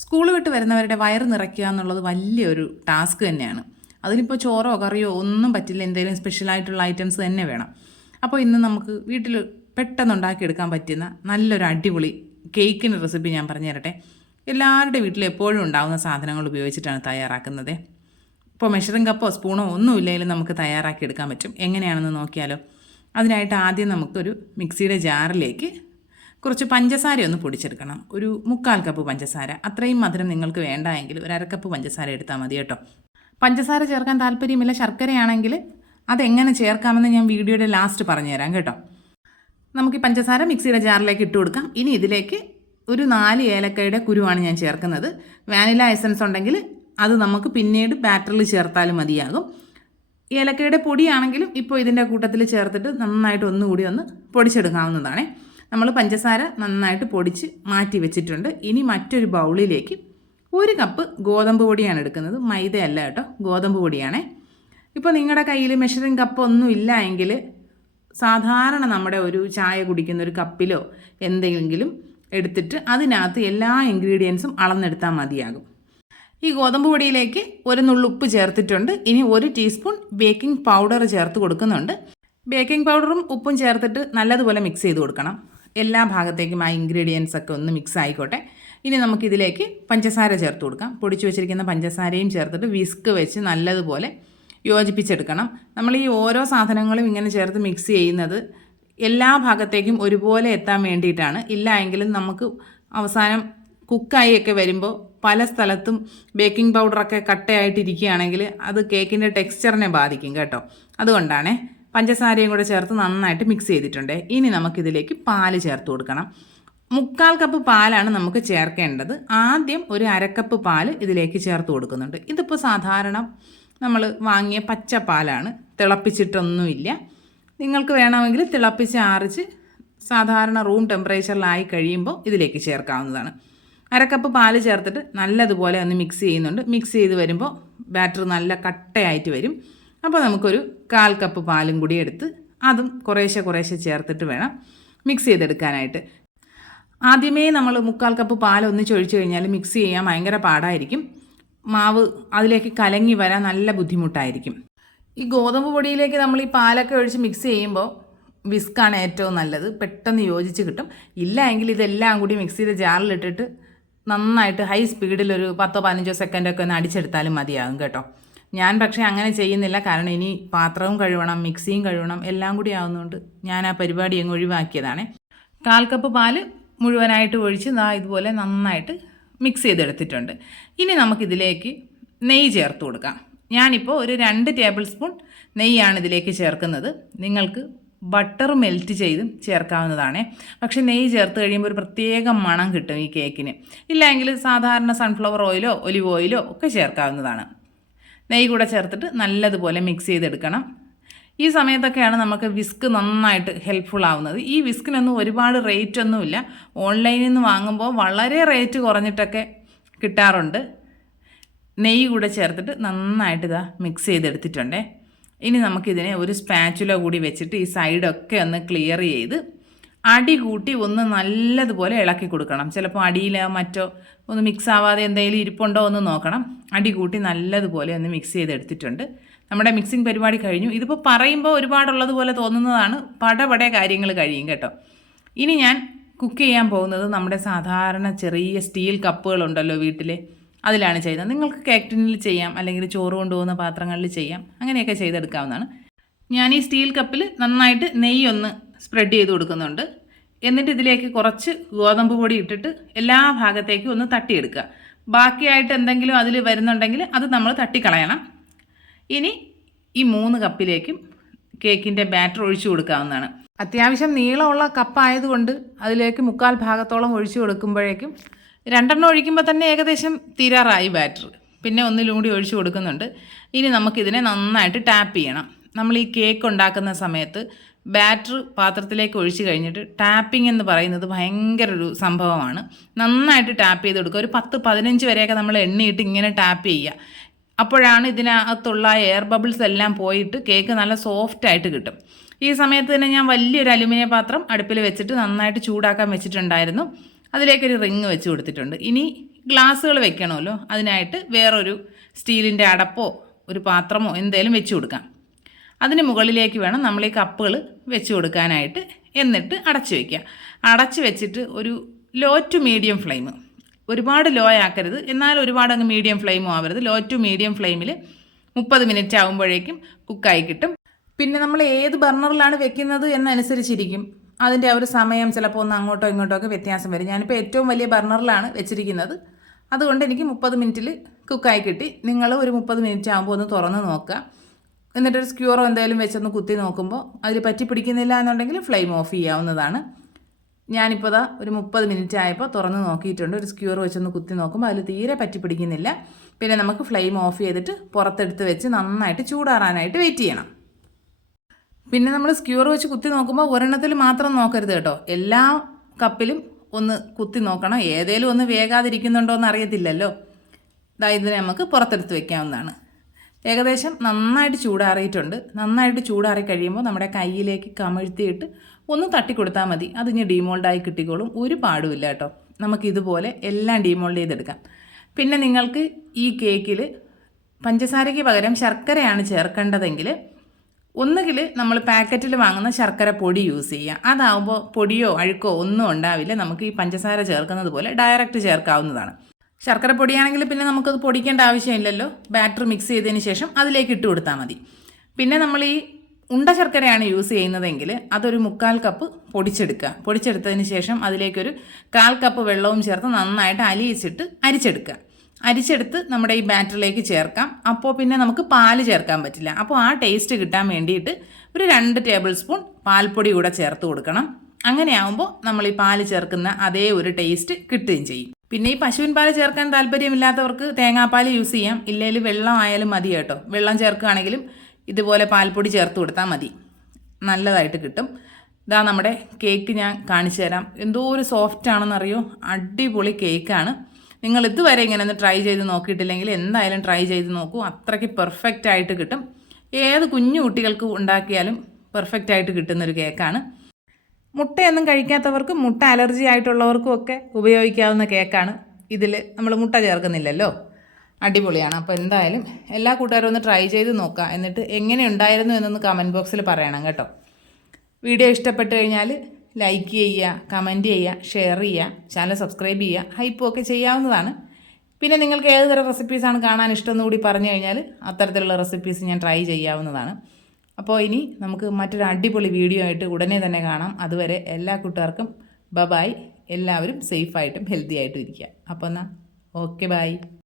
School വിട്ട് വരുന്നവരുടെ വയറ് നിറയ്ക്കുക എന്നുള്ളത് വലിയൊരു ടാസ്ക് തന്നെയാണ്. അതിനിപ്പോൾ ചോറോ കറിയോ ഒന്നും പറ്റില്ല, എന്തെങ്കിലും സ്പെഷ്യലായിട്ടുള്ള ഐറ്റംസ് തന്നെ വേണം. അപ്പോൾ ഇന്ന് നമുക്ക് വീട്ടിൽ പെട്ടെന്ന് ഉണ്ടാക്കിയെടുക്കാൻ പറ്റുന്ന നല്ലൊരു അടിപൊളി കേക്കിൻ്റെ റെസിപ്പി ഞാൻ പറഞ്ഞു തരട്ടെ. എല്ലാവരുടെ വീട്ടിലും എപ്പോഴും ഉണ്ടാകുന്ന സാധനങ്ങൾ ഉപയോഗിച്ചിട്ടാണ് തയ്യാറാക്കുന്നത്. ഇപ്പോൾ മെഷറിംഗ് കപ്പോ സ്പൂണോ ഒന്നുമില്ലെങ്കിലും നമുക്ക് തയ്യാറാക്കിയെടുക്കാൻ പറ്റും. എങ്ങനെയാണെന്ന് നോക്കിയാലോ. അതിനായിട്ട് ആദ്യം നമുക്കൊരു മിക്സിയുടെ ജാറിലേക്ക് കുറച്ച് പഞ്ചസാര ഒന്ന് പൊടിച്ചെടുക്കണം. ഒരു 1/4 കപ്പ് പഞ്ചസാര. അത്രയും മധുരം നിങ്ങൾക്ക് വേണ്ട എങ്കിൽ ഒരു 1/2 കപ്പ് പഞ്ചസാര എടുത്താൽ മതി കേട്ടോ. പഞ്ചസാര ചേർക്കാൻ താല്പര്യമില്ല, ശർക്കരയാണെങ്കിൽ അതെങ്ങനെ ചേർക്കാമെന്ന് ഞാൻ വീഡിയോയുടെ ലാസ്റ്റ് പറഞ്ഞുതരാം കേട്ടോ. നമുക്ക് ഈ പഞ്ചസാര മിക്സിയുടെ ജാറിലേക്ക് ഇട്ട് കൊടുക്കാം. ഇനി ഇതിലേക്ക് ഒരു 4 ഏലക്കയുടെ കുരുവാണ് ഞാൻ ചേർക്കുന്നത്. വാനില എസൻസ് ഉണ്ടെങ്കിൽ അത് നമുക്ക് പിന്നീട് ബാറ്ററിൽ ചേർത്താലും മതിയാകും. ഏലക്കയുടെ പൊടിയാണെങ്കിലും ഇപ്പോൾ ഇതിൻ്റെ കൂട്ടത്തിൽ ചേർത്തിട്ട് നന്നായിട്ട് ഒന്നുകൂടി ഒന്ന് പൊടിച്ചെടുക്കാവുന്നതാണ്. നമ്മൾ പഞ്ചസാര നന്നായിട്ട് പൊടിച്ച് മാറ്റി വെച്ചിട്ടുണ്ട്. ഇനി മറ്റൊരു ബൗളിലേക്ക് 1 കപ്പ് ഗോതമ്പ് പൊടിയാണ് എടുക്കുന്നത്. മൈദയല്ല കേട്ടോ, ഗോതമ്പ് പൊടിയാണേ. ഇപ്പോൾ നിങ്ങളുടെ കയ്യിൽ മെഷറിംഗ് കപ്പ് ഒന്നും ഇല്ല എങ്കിൽ സാധാരണ നമ്മുടെ ഒരു ചായ കുടിക്കുന്ന ഒരു കപ്പിലോ എന്തെങ്കിലും എടുത്തിട്ട് അതിനകത്ത് എല്ലാ ഇൻഗ്രീഡിയൻസും അളന്നെടുത്താൽ മതിയാകും. ഈ ഗോതമ്പ് പൊടിയിലേക്ക് 1 നുള്ളുപ്പ് ചേർത്തിട്ടുണ്ട്. ഇനി 1 ടീസ്പൂൺ ബേക്കിംഗ് പൗഡർ ചേർത്ത് കൊടുക്കുന്നുണ്ട്. ബേക്കിംഗ് പൗഡറും ഉപ്പും ചേർത്തിട്ട് നല്ലതുപോലെ മിക്സ് ചെയ്ത് കൊടുക്കണം. എല്ലാ ഭാഗത്തേക്കും ആ ഇൻഗ്രീഡിയൻസ് ഒക്കെ ഒന്ന് മിക്സ് ആയിക്കോട്ടെ. ഇനി നമുക്കിതിലേക്ക് പഞ്ചസാര ചേർത്ത് കൊടുക്കാം. പൊടിച്ചു വെച്ചിരിക്കുന്ന പഞ്ചസാരയും ചേർത്തിട്ട് വിസ്ക് വെച്ച് നല്ലതുപോലെ യോജിപ്പിച്ചെടുക്കണം. നമ്മൾ ഈ ഓരോ സാധനങ്ങളും ഇങ്ങനെ ചേർത്ത് മിക്സ് ചെയ്യുന്നത് എല്ലാ ഭാഗത്തേക്കും ഒരുപോലെ എത്താൻ വേണ്ടിയിട്ടാണ്. ഇല്ല എങ്കിലും നമുക്ക് അവസാനം കുക്കായി ഒക്കെ വരുമ്പോൾ പല സ്ഥലത്തും ബേക്കിംഗ് പൗഡറൊക്കെ കട്ടയായിട്ടിരിക്കുകയാണെങ്കിൽ അത് കേക്കിൻ്റെ ടെക്സ്ചറിനെ ബാധിക്കും കേട്ടോ. അതുകൊണ്ടാണ് പഞ്ചസാരയും കൂടെ ചേർത്ത് നന്നായിട്ട് മിക്സ് ചെയ്തിട്ടുണ്ട്. ഇനി നമുക്കിതിലേക്ക് പാല് ചേർത്ത് കൊടുക്കണം. 1/4 കപ്പ് പാലാണ് നമുക്ക് ചേർക്കേണ്ടത്. ആദ്യം ഒരു 1/2 കപ്പ് പാല് ഇതിലേക്ക് ചേർത്ത് കൊടുക്കുന്നുണ്ട്. ഇതിപ്പോൾ സാധാരണ നമ്മൾ വാങ്ങിയ പച്ച പാലാണ്, തിളപ്പിച്ചിട്ടൊന്നുമില്ല. നിങ്ങൾക്ക് വേണമെങ്കിൽ തിളപ്പിച്ച് ആറിച്ച് സാധാരണ റൂം ടെമ്പറേച്ചറിലായി കഴിയുമ്പോൾ ഇതിലേക്ക് ചേർക്കാവുന്നതാണ്. 1/2 കപ്പ് പാല് ചേർത്തിട്ട് നല്ലതുപോലെ ഒന്ന് മിക്സ് ചെയ്യുന്നുണ്ട്. മിക്സ് ചെയ്ത് വരുമ്പോൾ ബാറ്റർ നല്ല കട്ടയായിട്ട് വരും. അപ്പോൾ നമുക്കൊരു 1/4 കപ്പ് പാലും കൂടി എടുത്ത് അതും കുറേശ്ശെ ചേർത്തിട്ട് വേണം മിക്സ് ചെയ്തെടുക്കാനായിട്ട്. ആദ്യമേ നമ്മൾ 1/4 കപ്പ് പാൽ ഒഴിച്ചു കഴിഞ്ഞാൽ മിക്സ് ചെയ്യാൻ ഭയങ്കര പാടായിരിക്കും. മാവ് അതിലേക്ക് കലങ്ങി വരാൻ നല്ല ബുദ്ധിമുട്ടായിരിക്കും. ഈ ഗോതമ്പ് പൊടിയിലേക്ക് നമ്മൾ ഈ പാലൊക്കെ ഒഴിച്ച് മിക്സ് ചെയ്യുമ്പോൾ വിസ്ക്കാണ് ഏറ്റവും നല്ലത്, പെട്ടെന്ന് യോജിച്ച് കിട്ടും. ഇല്ല എങ്കിൽ ഇതെല്ലാം കൂടി മിക്സിയുടെ ജാറിലിട്ടിട്ട് നന്നായിട്ട് ഹൈ സ്പീഡിൽ ഒരു 10-15 സെക്കൻഡൊക്കെ ഒന്ന് അടിച്ചെടുത്താലും മതിയാകും കേട്ടോ. ഞാൻ പക്ഷേ അങ്ങനെ ചെയ്യുന്നില്ല, കാരണം ഇനി പാത്രവും കഴുകണം, മിക്സിയും കഴുകണം, എല്ലാം കൂടി ആവുന്നതുകൊണ്ട് ഞാൻ ആ പരിപാടി അങ്ങ് ഒഴിവാക്കിയതാണ്. 1/4 കപ്പ് പാല് മുഴുവനായിട്ട് ഒഴിച്ച് ഇതുപോലെ നന്നായിട്ട് മിക്സ് ചെയ്തെടുത്തിട്ടുണ്ട്. ഇനി നമുക്കിതിലേക്ക് നെയ്യ് ചേർത്ത് കൊടുക്കാം. ഞാനിപ്പോൾ ഒരു 2 ടേബിൾ സ്പൂൺ നെയ്യാണ് ഇതിലേക്ക് ചേർക്കുന്നത്. നിങ്ങൾക്ക് ബട്ടർ മെൽറ്റ് ചെയ്തും ചേർക്കാവുന്നതാണ്. പക്ഷേ നെയ്യ് ചേർത്ത് കഴിയുമ്പോൾ ഒരു പ്രത്യേക മണം കിട്ടും ഈ കേക്കിന്. ഇല്ലെങ്കിൽ സാധാരണ സൺഫ്ലവർ ഓയിലോ ഒലിവ് ഓയിലോ ഒക്കെ ചേർക്കാവുന്നതാണ്. നെയ്യ് കൂടെ ചേർത്തിട്ട് നല്ലതുപോലെ മിക്സ് ചെയ്തെടുക്കണം. ഈ സമയത്തൊക്കെയാണ് നമുക്ക് വിസ്ക് നന്നായിട്ട് ഹെൽപ്ഫുൾ ആവുന്നത്. ഈ വിസ്കിനൊന്നും ഒരുപാട് റേറ്റ് ഒന്നുമില്ല. ഓൺലൈനിൽ നിന്ന് വാങ്ങുമ്പോൾ വളരെ റേറ്റ് കുറഞ്ഞിട്ടൊക്കെ കിട്ടാറുണ്ട്. നെയ്യ് കൂടെ ചേർത്തിട്ട് നന്നായിട്ട് മിക്സ് ചെയ്തെടുത്തിട്ടുണ്ടേ. ഇനി നമുക്കിതിനെ ഒരു സ്പാച്ചുല കൂടി വെച്ചിട്ട് ഈ സൈഡൊക്കെ ഒന്ന് ക്ലിയർ ചെയ്ത് അടി കൂട്ടി ഒന്ന് നല്ലതുപോലെ ഇളക്കി കൊടുക്കണം. ചിലപ്പോൾ അടിയിലോ മറ്റോ ഒന്ന് മിക്സ് ആവാതെ എന്തെങ്കിലും ഇരിപ്പുണ്ടോ എന്ന് നോക്കണം. അടി കൂട്ടി നല്ലതുപോലെ ഒന്ന് മിക്സ് ചെയ്തെടുത്തിട്ടുണ്ട്. നമ്മുടെ മിക്സിംഗ് പരിപാടി കഴിഞ്ഞു. ഇതിപ്പോൾ പറയുമ്പോൾ ഒരുപാടുള്ളതുപോലെ തോന്നുന്നതാണ്, പടപടെ കാര്യങ്ങൾ കഴിയും കേട്ടോ. ഇനി ഞാൻ കുക്ക് ചെയ്യാൻ പോകുന്നത് നമ്മുടെ സാധാരണ ചെറിയ സ്റ്റീൽ കപ്പുകളുണ്ടല്ലോ വീട്ടിൽ, അതിലാണ് ചെയ്യുന്നത്. നിങ്ങൾക്ക് കേക്ക് ടിന്നിൽ ചെയ്യാം, അല്ലെങ്കിൽ ചോറ് കൊണ്ടുപോകുന്ന പാത്രങ്ങളിൽ ചെയ്യാം, അങ്ങനെയൊക്കെ ചെയ്തെടുക്കാവുന്നതാണ്. ഞാൻ ഈ സ്റ്റീൽ കപ്പിൽ നന്നായിട്ട് നെയ്യൊന്ന് സ്പ്രെഡ് ചെയ്ത് കൊടുക്കുന്നുണ്ട്. എന്നിട്ട് ഇതിലേക്ക് കുറച്ച് ഗോതമ്പ് പൊടി ഇട്ടിട്ട് എല്ലാ ഭാഗത്തേക്കും ഒന്ന് തട്ടിയെടുക്കുക. ബാക്കിയായിട്ട് എന്തെങ്കിലും അതിൽ വരുന്നുണ്ടെങ്കിൽ അത് നമ്മൾ തട്ടിക്കളയണം. ഇനി ഈ 3 കപ്പിലേക്കും കേക്കിൻ്റെ ബാറ്റർ ഒഴിച്ചു കൊടുക്കാവുന്നതാണ്. അത്യാവശ്യം നീളമുള്ള കപ്പായതുകൊണ്ട് അതിലേക്ക് 1/4 ഭാഗത്തോളം ഒഴിച്ചു കൊടുക്കുമ്പോഴേക്കും 2 ഒഴിക്കുമ്പോൾ തന്നെ ഏകദേശം തീരാറായി ബാറ്റർ. പിന്നെ ഒന്നിലും കൂടി ഒഴിച്ചു കൊടുക്കുന്നുണ്ട്. ഇനി നമുക്കിതിനെ നന്നായിട്ട് ടാപ്പ് ചെയ്യണം. നമ്മൾ ഈ കേക്ക് ഉണ്ടാക്കുന്ന സമയത്ത് ബാറ്റർ പാത്രത്തിലേക്ക് ഒഴിച്ച് കഴിഞ്ഞിട്ട് ടാപ്പിംഗ് എന്ന് പറയുന്നത് ഭയങ്കര ഒരു സംഭവമാണ്. നന്നായിട്ട് ടാപ്പ് ചെയ്ത് കൊടുക്കുക. ഒരു 10-15 വരെയൊക്കെ നമ്മൾ എണ്ണയിട്ട് ഇങ്ങനെ ടാപ്പ് ചെയ്യുക. അപ്പോഴാണ് ഇതിനകത്തുള്ള എയർ ബബിൾസ് എല്ലാം പോയിട്ട് കേക്ക് നല്ല സോഫ്റ്റായിട്ട് കിട്ടും. ഈ സമയത്ത് തന്നെ ഞാൻ വലിയൊരു അലുമിനിയം പാത്രം അടുപ്പിൽ വെച്ചിട്ട് നന്നായിട്ട് ചൂടാക്കാൻ വെച്ചിട്ടുണ്ടായിരുന്നു. അതിലേക്കൊരു റിങ് വെച്ച് കൊടുത്തിട്ടുണ്ട്. ഇനി ഗ്ലാസ്സുകൾ വെക്കണമല്ലോ, അതിനായിട്ട് വേറൊരു സ്റ്റീലിൻ്റെ അടപ്പോ ഒരു പാത്രമോ എന്തേലും വെച്ച് കൊടുക്കാം. അതിന് മുകളിലേക്ക് വേണം നമ്മൾ ഈ കപ്പുകൾ വെച്ച് കൊടുക്കാനായിട്ട്. എന്നിട്ട് അടച്ച് വയ്ക്കുക. അടച്ച് വെച്ചിട്ട് ഒരു ലോ ടു മീഡിയം ഫ്ലെയിം, ഒരുപാട് ലോ ആക്കരുത്, എന്നാൽ ഒരുപാട് അങ്ങ് മീഡിയം ഫ്ലെയിമും ആവരുത്. ലോ ടു മീഡിയം ഫ്ലെയിമിൽ 30 മിനിറ്റ് ആകുമ്പോഴേക്കും കുക്കായി കിട്ടും. പിന്നെ നമ്മൾ ഏത് ബർണറിലാണ് വെക്കുന്നത് എന്നനുസരിച്ചിരിക്കും അതിൻ്റെ ഒരു സമയം. ചിലപ്പോൾ ഒന്ന് അങ്ങോട്ടോ ഇങ്ങോട്ടോ ഒക്കെ വ്യത്യാസം വരും. ഞാനിപ്പോൾ ഏറ്റവും വലിയ ബർണറിലാണ് വെച്ചിരിക്കുന്നത്. അതുകൊണ്ട് എനിക്ക് 30 മിനിറ്റിൽ കുക്കായി കിട്ടി. നിങ്ങൾ ഒരു 30 മിനിറ്റ് ആകുമ്പോൾ ഒന്ന് തുറന്ന് നോക്കുക. എന്നിട്ടൊരു സ്ക്യൂറോ എന്തെങ്കിലും വെച്ചൊന്ന് കുത്തി നോക്കുമ്പോൾ അതിൽ പറ്റി പിടിക്കുന്നില്ല എന്നുണ്ടെങ്കിൽ ഫ്ലെയിം ഓഫ് ചെയ്യാവുന്നതാണ്. ഞാനിപ്പോൾ ഒരു 30 മിനിറ്റ് ആയപ്പോൾ തുറന്ന് നോക്കിയിട്ടുണ്ട്. ഒരു സ്ക്യൂർ വെച്ചൊന്ന് കുത്തി നോക്കുമ്പോൾ അതിൽ തീരെ പറ്റി പിടിക്കുന്നില്ല. പിന്നെ നമുക്ക് ഫ്ലെയിം ഓഫ് ചെയ്തിട്ട് പുറത്തെടുത്ത് വെച്ച് നന്നായിട്ട് ചൂടാറാനായിട്ട് വെയിറ്റ് ചെയ്യണം. പിന്നെ നമ്മൾ സ്ക്യൂർ വെച്ച് കുത്തി നോക്കുമ്പോൾ ഒരെണ്ണത്തിൽ മാത്രം നോക്കരുത് കേട്ടോ, എല്ലാ കപ്പിലും ഒന്ന് കുത്തി നോക്കണം. ഏതേലും ഒന്ന് വേകാതിരിക്കുന്നുണ്ടോ എന്ന് അറിയത്തില്ലല്ലോ. ഇതിനെ നമുക്ക് പുറത്തെടുത്ത് വെക്കാവുന്നതാണ്. ഏകദേശം നന്നായിട്ട് ചൂടാറിയിട്ടുണ്ട്. നന്നായിട്ട് ചൂടാറി കഴിയുമ്പോൾ നമ്മുടെ കയ്യിലേക്ക് കമഴ്ത്തിയിട്ട് ഒന്ന് തട്ടിക്കൊടുത്താൽ മതി. അതിന് ഡീമോൾഡായി കിട്ടിക്കോളും, ഒരു പാടുമില്ല കേട്ടോ. നമുക്കിതുപോലെ എല്ലാം ഡീമോൾഡ് ചെയ്തെടുക്കാം. പിന്നെ നിങ്ങൾക്ക് ഈ കേക്കിൽ പഞ്ചസാരയ്ക്ക് പകരം ശർക്കരയാണ് ചേർക്കേണ്ടതെങ്കിൽ ഒന്നുകിൽ നമ്മൾ പാക്കറ്റിൽ വാങ്ങുന്ന ശർക്കര പൊടി യൂസ് ചെയ്യുക. അതാവുമ്പോൾ പൊടിയോ അഴുക്കോ ഒന്നും ഉണ്ടാവില്ല. നമുക്ക് ഈ പഞ്ചസാര ചേർക്കുന്നത് പോലെ ഡയറക്റ്റ് ചേർക്കാവുന്നതാണ്. ശർക്കര പൊടിയാണെങ്കിൽ പിന്നെ നമുക്കത് പൊടിക്കേണ്ട ആവശ്യമില്ലല്ലോ. ബാറ്റർ മിക്സ് ചെയ്തതിന് ശേഷം അതിലേക്ക് ഇട്ട് കൊടുത്താൽ മതി. പിന്നെ നമ്മൾ ഈ ഉണ്ട ശർക്കരയാണ് യൂസ് ചെയ്യുന്നതെങ്കിൽ അതൊരു 3/4 കപ്പ് പൊടിച്ചെടുക്കുക. പൊടിച്ചെടുത്തതിന് ശേഷം അതിലേക്കൊരു 1/4 കപ്പ് വെള്ളവും ചേർത്ത് നന്നായിട്ട് അരിച്ചെടുക്കുക. അരിച്ചെടുത്ത് നമ്മുടെ ഈ ബാറ്ററിലേക്ക് ചേർക്കാം. അപ്പോൾ പിന്നെ നമുക്ക് പാല് ചേർക്കാൻ പറ്റില്ല. അപ്പോൾ ആ ടേസ്റ്റ് കിട്ടാൻ വേണ്ടിയിട്ട് ഒരു 2 ടേബിൾ സ്പൂൺ പാൽപ്പൊടി കൂടെ ചേർത്ത് കൊടുക്കണം. അങ്ങനെയാവുമ്പോൾ നമ്മൾ ഈ പാല് ചേർക്കുന്ന അതേ ഒരു ടേസ്റ്റ് കിട്ടുകയും ചെയ്യും. പിന്നെ ഈ പശുവിൻ പാല് ചേർക്കാൻ താല്പര്യമില്ലാത്തവർക്ക് തേങ്ങാപ്പാൽ യൂസ് ചെയ്യാം. ഇല്ലെങ്കിൽ വെള്ളം ആയാലും മതി കേട്ടോ. വെള്ളം ചേർക്കുകയാണെങ്കിലും ഇതുപോലെ പാൽപ്പൊടി ചേർത്ത് കൊടുത്താൽ മതി, നല്ലതായിട്ട് കിട്ടും. നമ്മുടെ കേക്ക് ഞാൻ കാണിച്ചു തരാം. എന്തോ ഒരു സോഫ്റ്റ് ആണെന്നറിയോ, അടിപൊളി കേക്കാണ്. നിങ്ങൾ ഇതുവരെ ഇങ്ങനെ ഒന്ന് ട്രൈ ചെയ്ത് നോക്കിയിട്ടില്ലെങ്കിൽ എന്തായാലും ട്രൈ ചെയ്ത് നോക്കൂ. അത്രയ്ക്ക് പെർഫെക്റ്റ് ആയിട്ട് കിട്ടും. ഏത് കുഞ്ഞു കുട്ടികൾക്ക് ഉണ്ടാക്കിയാലും പെർഫെക്റ്റ് ആയിട്ട് കിട്ടുന്നൊരു കേക്കാണ്. മുട്ടയൊന്നും കഴിക്കാത്തവർക്കും മുട്ട അലർജി ആയിട്ടുള്ളവർക്കും ഒക്കെ ഉപയോഗിക്കാവുന്ന കേക്കാണ്. ഇതിൽ നമ്മൾ മുട്ട ചേർക്കുന്നില്ലല്ലോ. അടിപൊളിയാണ്. അപ്പോൾ എന്തായാലും എല്ലാ കൂട്ടുകാരും ഒന്ന് ട്രൈ ചെയ്ത് നോക്കുക. എന്നിട്ട് എങ്ങനെ ഉണ്ടായിരുന്നു എന്നൊന്ന് കമൻറ്റ് ബോക്സിൽ പറയണം കേട്ടോ. വീഡിയോ ഇഷ്ടപ്പെട്ട് കഴിഞ്ഞാൽ ലൈക്ക് ചെയ്യുക, കമൻറ്റ് ചെയ്യുക, ഷെയർ ചെയ്യുക, ചാനൽ സബ്സ്ക്രൈബ് ചെയ്യുക, ഹൈപ്പും ഒക്കെ ചെയ്യാവുന്നതാണ്. പിന്നെ നിങ്ങൾക്ക് ഏത് തരം റെസിപ്പീസാണ് കാണാൻ ഇഷ്ടമെന്ന് കൂടി പറഞ്ഞു കഴിഞ്ഞാൽ അത്തരത്തിലുള്ള റെസിപ്പീസ് ഞാൻ ട്രൈ ചെയ്യാവുന്നതാണ്. അപ്പോൾ ഇനി നമുക്ക് മറ്റൊരു അടിപൊളി വീഡിയോ ആയിട്ട് ഉടനെ തന്നെ കാണാം. അതുവരെ എല്ലാ കൂട്ടുകാർക്കും ബൈ. എല്ലാവരും സേഫായിട്ടും ഹെൽത്തി ആയിട്ടും ഇരിക്കുക. അപ്പോൾ എന്നാൽ ഓക്കെ, ബൈ.